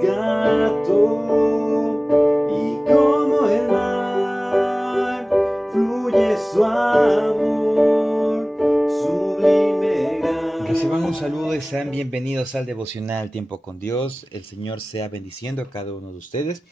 rescató y como el mar fluye su amor sublime gran. Reciban un saludo y sean bienvenidos al devocional Tiempo con Dios. El Señor sea bendiciendo a cada uno de ustedes.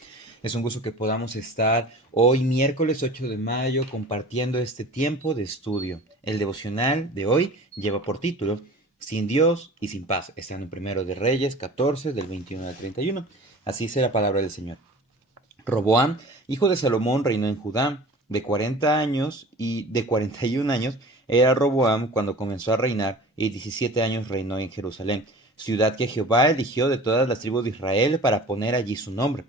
Es un gusto que podamos estar hoy miércoles 8 de mayo compartiendo este tiempo de estudio. El devocional de hoy lleva por título Sin Dios y sin paz. Está en el Primero de Reyes 14 del 21 al 31. Así dice la palabra del Señor. Roboam, hijo de Salomón, reinó en Judá de 40 años y de 41 años era Roboam cuando comenzó a reinar y 17 años reinó en Jerusalén, ciudad que Jehová eligió de todas las tribus de Israel para poner allí su nombre.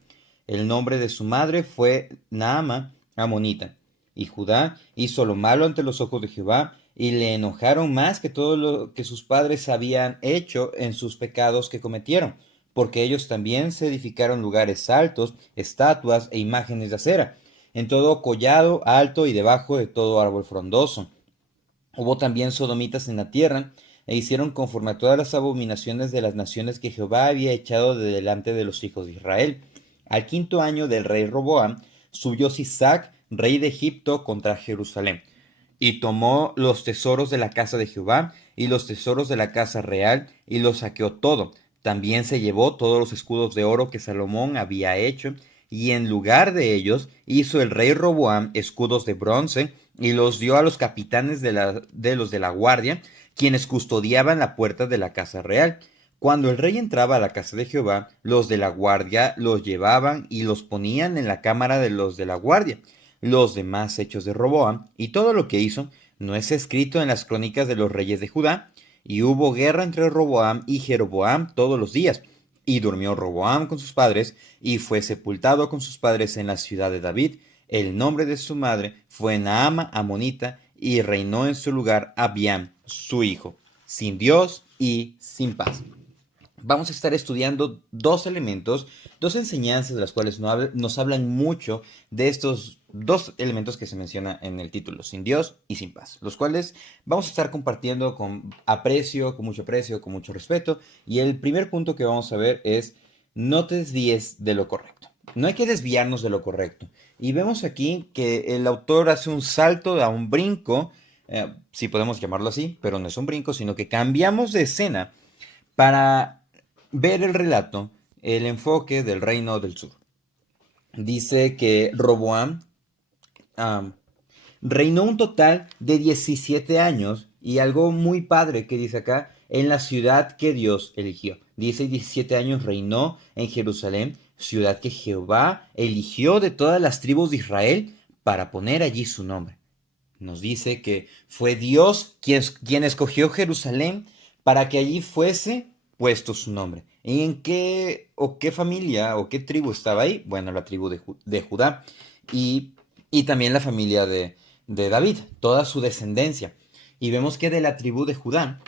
El nombre de su madre fue Naama Amonita. Y Judá hizo lo malo ante los ojos de Jehová y le enojaron más que todo lo que sus padres habían hecho en sus pecados que cometieron, porque ellos también se edificaron lugares altos, estatuas e imágenes de acera, en todo collado alto y debajo de todo árbol frondoso. Hubo también sodomitas en la tierra, e hicieron conforme a todas las abominaciones de las naciones que Jehová había echado de delante de los hijos de Israel. Al 5.º año del rey Roboam, subió Sisac, rey de Egipto, contra Jerusalén, y tomó los tesoros de la casa de Jehová y los tesoros de la casa real, y los saqueó todo. También se llevó todos los escudos de oro que Salomón había hecho, y en lugar de ellos hizo el rey Roboam escudos de bronce, y los dio a los capitanes de los de la guardia, quienes custodiaban la puerta de la casa real. Cuando el rey entraba a la casa de Jehová, los de la guardia los llevaban y los ponían en la cámara de los de la guardia. Los demás hechos de Roboam y todo lo que hizo no es escrito en las crónicas de los reyes de Judá. Y hubo guerra entre Roboam y Jeroboam todos los días. Y durmió Roboam con sus padres y fue sepultado con sus padres en la ciudad de David. El nombre de su madre fue Naama Amonita y reinó en su lugar Abiam, su hijo, sin Dios y sin paz. Vamos a estar estudiando dos elementos, dos enseñanzas de las cuales nos hablan mucho de estos dos elementos que se menciona en el título, sin Dios y sin paz, los cuales vamos a estar compartiendo con aprecio, con mucho respeto. Y el primer punto que vamos a ver es: no te desvíes de lo correcto. No hay que desviarnos de lo correcto. Y vemos aquí que el autor hace un salto, da un brinco, si podemos llamarlo así, pero no es un brinco, sino que cambiamos de escena para ver el relato, el enfoque del reino del sur. Dice que Roboam um, reinó un total de 17 años, y algo muy padre que dice acá, en la ciudad que Dios eligió. Dice 17 años reinó en Jerusalén, ciudad que Jehová eligió de todas las tribus de Israel para poner allí su nombre. Nos dice que fue Dios quien escogió Jerusalén para que allí fuese puesto su nombre. ¿Y en qué familia o qué tribu estaba ahí? Bueno, la tribu de Judá y, y también la familia de David, toda su descendencia. Y vemos que de la tribu de Judá,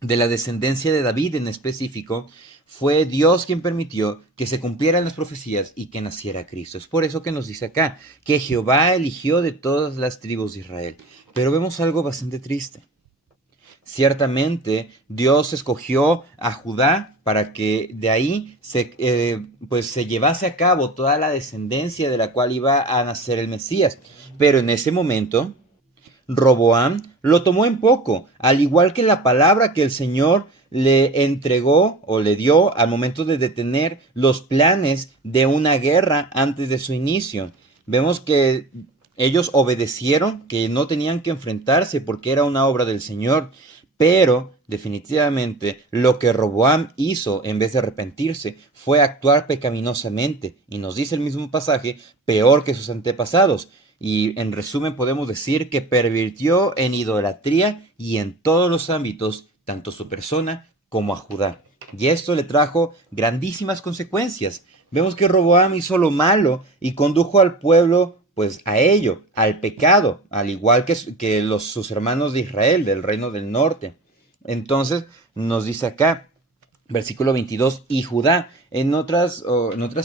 de la descendencia de David en específico, fue Dios quien permitió que se cumplieran las profecías y que naciera Cristo. Es por eso que nos dice acá que Jehová eligió de todas las tribus de Israel. Pero vemos algo bastante triste. Ciertamente Dios escogió a Judá para que de ahí se llevase a cabo toda la descendencia de la cual iba a nacer el Mesías. Pero en ese momento Roboam lo tomó en poco, al igual que la palabra que el Señor le entregó o le dio al momento de detener los planes de una guerra antes de su inicio. Vemos que ellos obedecieron, que no tenían que enfrentarse porque era una obra del Señor, pero definitivamente lo que Roboam hizo en vez de arrepentirse fue actuar pecaminosamente, y nos dice el mismo pasaje, peor que sus antepasados. Y en resumen podemos decir que pervirtió en idolatría y en todos los ámbitos, tanto su persona como a Judá. Y esto le trajo grandísimas consecuencias. Vemos que Roboam hizo lo malo y condujo al pueblo pues a ello, al pecado, al igual que sus hermanos de Israel, del reino del norte. Entonces nos dice acá, versículo 22, y Judá. En otras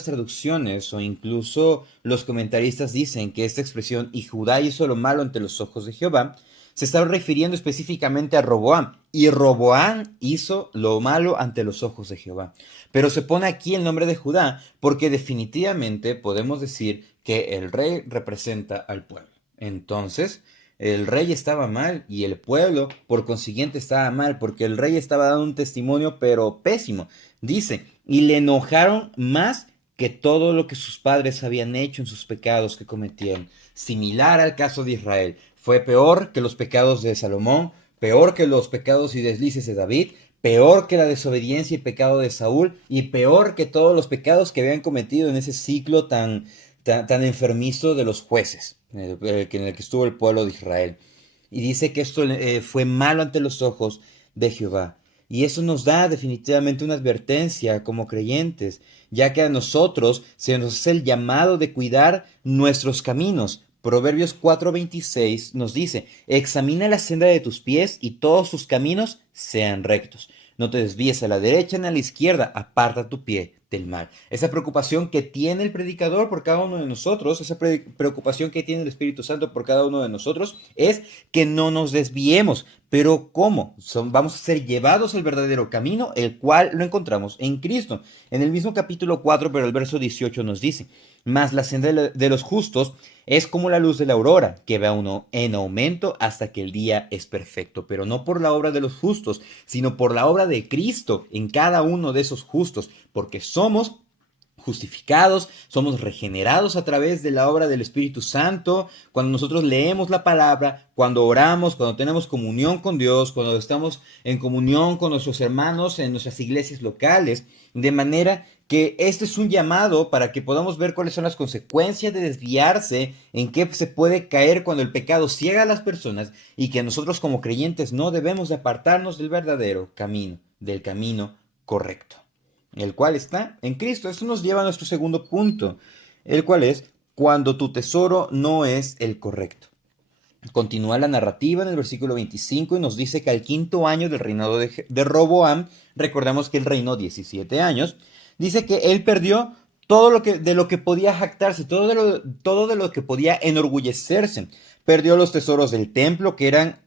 traducciones o incluso los comentaristas dicen que esta expresión, y Judá hizo lo malo ante los ojos de Jehová, se está refiriendo específicamente a Roboam. Y Roboam hizo lo malo ante los ojos de Jehová. Pero se pone aquí el nombre de Judá porque definitivamente podemos decir que el rey representa al pueblo. Entonces, el rey estaba mal y el pueblo, por consiguiente, estaba mal porque el rey estaba dando un testimonio, pero pésimo. Dice, y le enojaron más que todo lo que sus padres habían hecho en sus pecados que cometieron. Similar al caso de Israel. Fue peor que los pecados de Salomón, peor que los pecados y deslices de David, peor que la desobediencia y pecado de Saúl, y peor que todos los pecados que habían cometido en ese ciclo tan enfermizo de los jueces, en el que estuvo el pueblo de Israel. Y dice que esto fue malo ante los ojos de Jehová. Y eso nos da definitivamente una advertencia como creyentes, ya que a nosotros se nos hace el llamado de cuidar nuestros caminos. Proverbios 4:26 nos dice, examina la senda de tus pies y todos tus caminos sean rectos. No te desvíes a la derecha ni a la izquierda, aparta tu pie del mal. Esa preocupación que tiene el predicador por cada uno de nosotros, esa preocupación que tiene el Espíritu Santo por cada uno de nosotros, es que no nos desviemos. Pero ¿cómo? Vamos a ser llevados al verdadero camino, el cual lo encontramos en Cristo. En el mismo capítulo 4, pero el verso 18 nos dice, mas la senda de los justos es como la luz de la aurora, que va uno en aumento hasta que el día es perfecto, pero no por la obra de los justos, sino por la obra de Cristo en cada uno de esos justos, porque somos justificados, somos regenerados a través de la obra del Espíritu Santo, cuando nosotros leemos la palabra, cuando oramos, cuando tenemos comunión con Dios, cuando estamos en comunión con nuestros hermanos en nuestras iglesias locales, de manera que este es un llamado para que podamos ver cuáles son las consecuencias de desviarse, en qué se puede caer cuando el pecado ciega a las personas y que nosotros como creyentes no debemos de apartarnos del verdadero camino, del camino correcto, el cual está en Cristo. Esto nos lleva a nuestro segundo punto, el cual es cuando tu tesoro no es el correcto. Continúa la narrativa en el versículo 25 y nos dice que al quinto año del reinado de Roboam, recordamos que él reinó 17 años, dice que él perdió todo de lo que podía jactarse, todo de lo que podía enorgullecerse. Perdió los tesoros del templo, que eran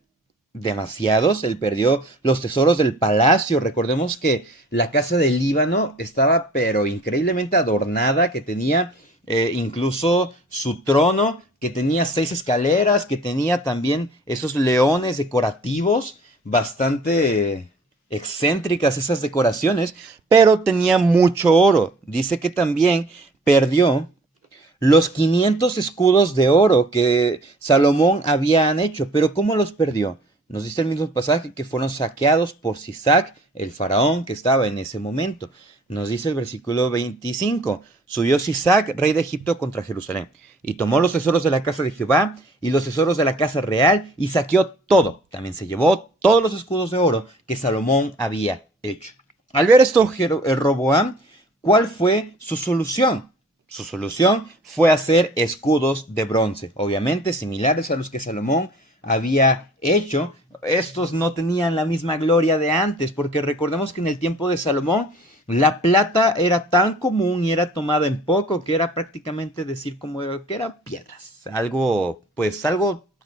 demasiados. Él perdió los tesoros del palacio. Recordemos que la casa del Líbano estaba pero increíblemente adornada, que tenía incluso su trono, que tenía 6 escaleras, que tenía también esos leones decorativos, bastante excéntricas esas decoraciones, pero tenía mucho oro. Dice que también perdió los 500 escudos de oro que Salomón habían hecho. Pero ¿cómo los perdió? Nos dice el mismo pasaje que fueron saqueados por Sisac, el faraón que estaba en ese momento. Nos dice el versículo 25, subió Sisac, rey de Egipto, contra Jerusalén, y tomó los tesoros de la casa de Jehová y los tesoros de la casa real, y saqueó todo. También se llevó todos los escudos de oro que Salomón había hecho. Al ver esto, Roboam, ¿cuál fue su solución? Su solución fue hacer escudos de bronce, obviamente similares a los que Salomón había hecho. Estos no tenían la misma gloria de antes, porque recordemos que en el tiempo de Salomón la plata era tan común y era tomada en poco que era prácticamente decir como que eran piedras, algo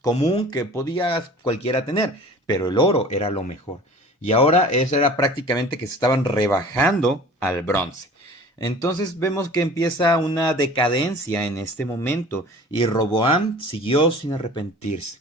común que podía cualquiera tener, pero el oro era lo mejor. Y ahora eso era prácticamente que se estaban rebajando al bronce. Entonces vemos que empieza una decadencia en este momento y Roboam siguió sin arrepentirse.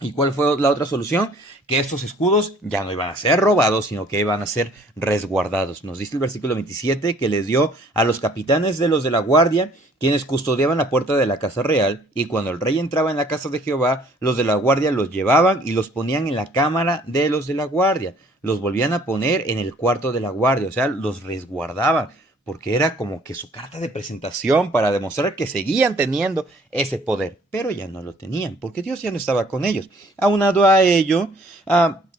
¿Y cuál fue la otra solución? Que estos escudos ya no iban a ser robados, sino que iban a ser resguardados. Nos dice el versículo 27 que les dio a los capitanes de los de la guardia, quienes custodiaban la puerta de la casa real, y cuando el rey entraba en la casa de Jehová, los de la guardia los llevaban y los ponían en la cámara de los de la guardia. Los volvían a poner en el cuarto de la guardia, o sea, los resguardaban, porque era como que su carta de presentación para demostrar que seguían teniendo ese poder, pero ya no lo tenían, porque Dios ya no estaba con ellos. Aunado a ello,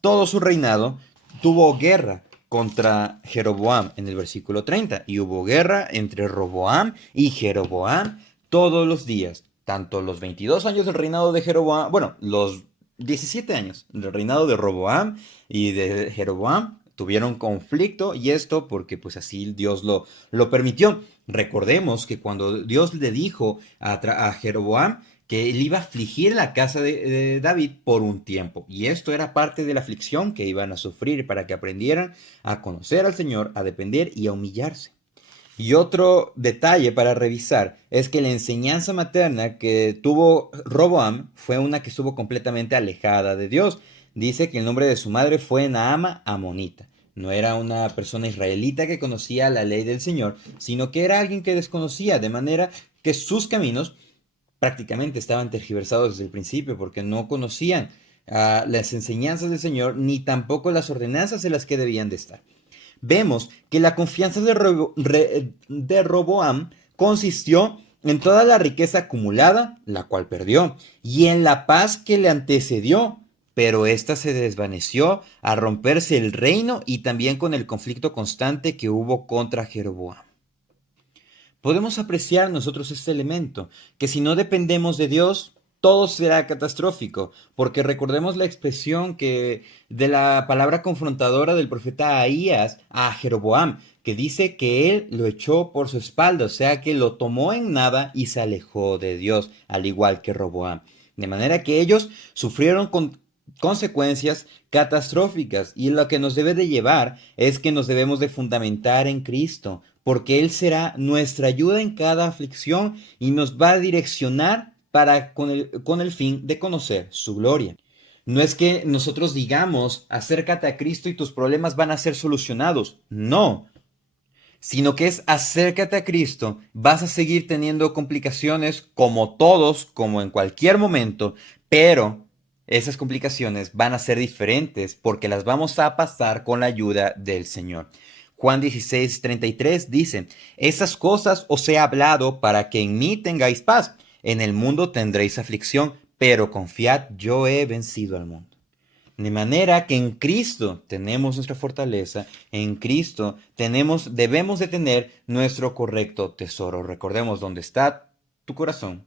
todo su reinado tuvo guerra contra Jeroboam en el versículo 30, y hubo guerra entre Roboam y Jeroboam todos los días, tanto los 22 años del reinado de Jeroboam, bueno, los 17 años del reinado de Roboam y de Jeroboam, tuvieron conflicto, y esto porque pues así Dios lo permitió. Recordemos que cuando Dios le dijo a Jeroboam que él iba a afligir la casa de David por un tiempo. Y esto era parte de la aflicción que iban a sufrir para que aprendieran a conocer al Señor, a depender y a humillarse. Y otro detalle para revisar es que la enseñanza materna que tuvo Roboam fue una que estuvo completamente alejada de Dios. Dice que el nombre de su madre fue Naama Amonita. No era una persona israelita que conocía la ley del Señor, sino que era alguien que desconocía, de manera que sus caminos prácticamente estaban tergiversados desde el principio porque no conocían las enseñanzas del Señor ni tampoco las ordenanzas en las que debían de estar. Vemos que la confianza de Roboam consistió en toda la riqueza acumulada, la cual perdió, y en la paz que le antecedió, pero ésta se desvaneció al romperse el reino y también con el conflicto constante que hubo contra Jeroboam. Podemos apreciar nosotros este elemento, que si no dependemos de Dios, todo será catastrófico, porque recordemos la expresión que de la palabra confrontadora del profeta Ahías a Jeroboam, que dice que él lo echó por su espalda, o sea que lo tomó en nada y se alejó de Dios, al igual que Roboam. De manera que ellos sufrieron consecuencias catastróficas, y lo que nos debe de llevar es que nos debemos de fundamentar en Cristo, porque Él será nuestra ayuda en cada aflicción y nos va a direccionar con el fin de conocer su gloria. No es que nosotros digamos, acércate a Cristo y tus problemas van a ser solucionados. No, sino que es acércate a Cristo, vas a seguir teniendo complicaciones como todos, como en cualquier momento, pero esas complicaciones van a ser diferentes porque las vamos a pasar con la ayuda del Señor. Juan 16:33 dice, esas cosas os he hablado para que en mí tengáis paz. En el mundo tendréis aflicción, pero confiad, yo he vencido al mundo. De manera que en Cristo tenemos nuestra fortaleza, en Cristo debemos de tener nuestro correcto tesoro. Recordemos, donde está tu corazón,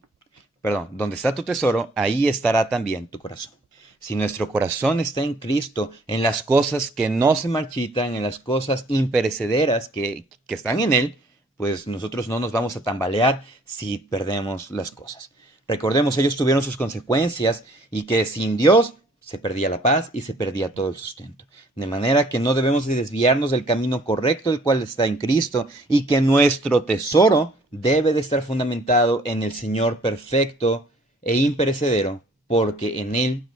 donde está tu tesoro, ahí estará también tu corazón. Si nuestro corazón está en Cristo, en las cosas que no se marchitan, en las cosas imperecederas que están en Él, pues nosotros no nos vamos a tambalear si perdemos las cosas. Recordemos, ellos tuvieron sus consecuencias y que sin Dios se perdía la paz y se perdía todo el sustento. De manera que no debemos de desviarnos del camino correcto, el cual está en Cristo, y que nuestro tesoro debe de estar fundamentado en el Señor perfecto e imperecedero, porque en Él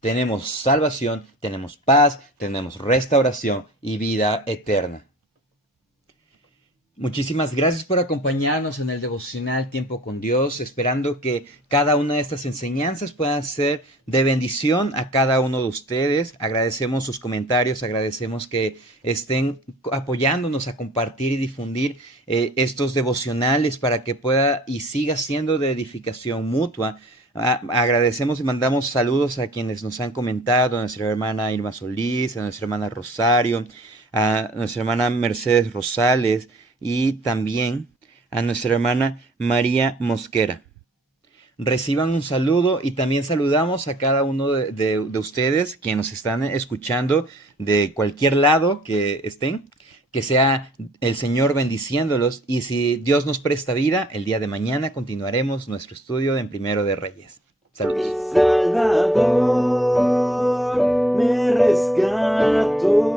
tenemos salvación, tenemos paz, tenemos restauración y vida eterna. Muchísimas gracias por acompañarnos en el devocional Tiempo con Dios, esperando que cada una de estas enseñanzas puedan ser de bendición a cada uno de ustedes. Agradecemos sus comentarios, agradecemos que estén apoyándonos a compartir y difundir estos devocionales para que pueda y siga siendo de edificación mutua. Agradecemos y mandamos saludos a quienes nos han comentado, a nuestra hermana Irma Solís, a nuestra hermana Rosario, a nuestra hermana Mercedes Rosales, y también a nuestra hermana María Mosquera. Reciban un saludo y también saludamos a cada uno de ustedes que nos están escuchando de cualquier lado que estén. Que sea el Señor bendiciéndolos, y si Dios nos presta vida, el día de mañana continuaremos nuestro estudio en Primero de Reyes. Saludos. Salvador me rescató.